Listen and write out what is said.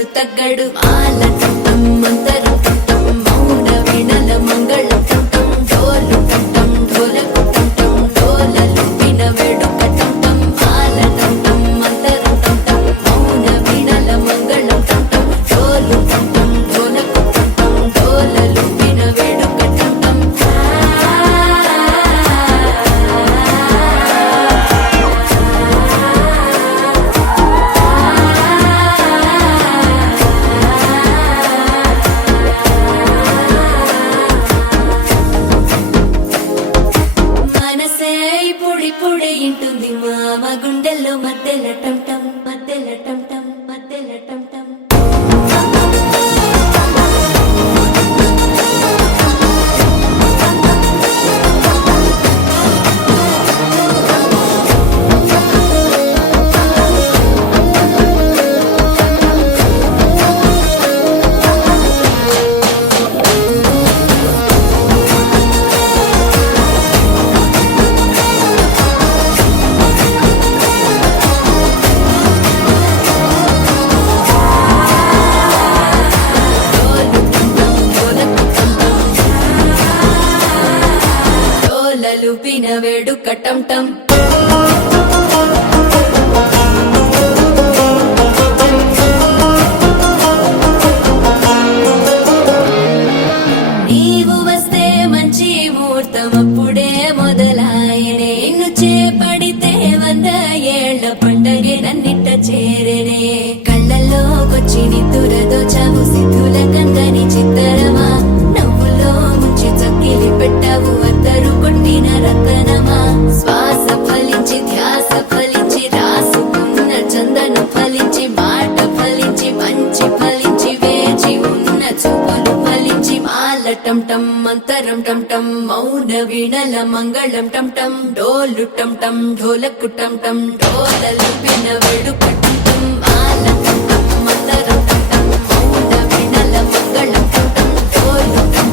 ఎప్పుడు తగ్గడు మాల టం మంతరం టం మౌన వీణల మంగళం టం డోలు టం ఢోలకు టం డోలలు విన వేడుక టం మాల టం మంతరం టం మౌన వీణల మంగళం టం డోలు టం ఢోలకు టం డోలలు విన వేడుక టం మనసే పొడి పొడి ఇంటుంది మామ గుండెల్లో మధ్యల టం టం మధ్యల టం టం మధ్యల టం టం డోలలు పిన వేడుక టం టం నీవు వస్తే మంచి ముహూర్తం అప్పుడే మొదలాయనే నిన్ను చేపడితే 100 ఏళ్ల పండగే నన్నిట్ట చేరనే కళ్ళల్లోకొచ్చి నిద్దురదోచావు సిద్ధుల కందని చిత్తరమా నవ్వులో ముంచి చక్కిలి పెట్టావు అద్దరు కొట్టిన రతనమా శ్వాస ఫలించి ధ్యాస ఫలించి రాసుకున్న చందనం ఫలించి మాట ఫలించి మంచి ఫలించి వేచి ఉన్న చూపులు ఫలించి మాల టం టం మంతరం టం టం మౌన వీణల మంగళం టం టం డోలు టం టం ఢోలకు టం టం డోలలు విన వేడుక టం టం మాల టం టం మంతరం టం టం మౌన వీణల మంగళం టం టం డోలు టం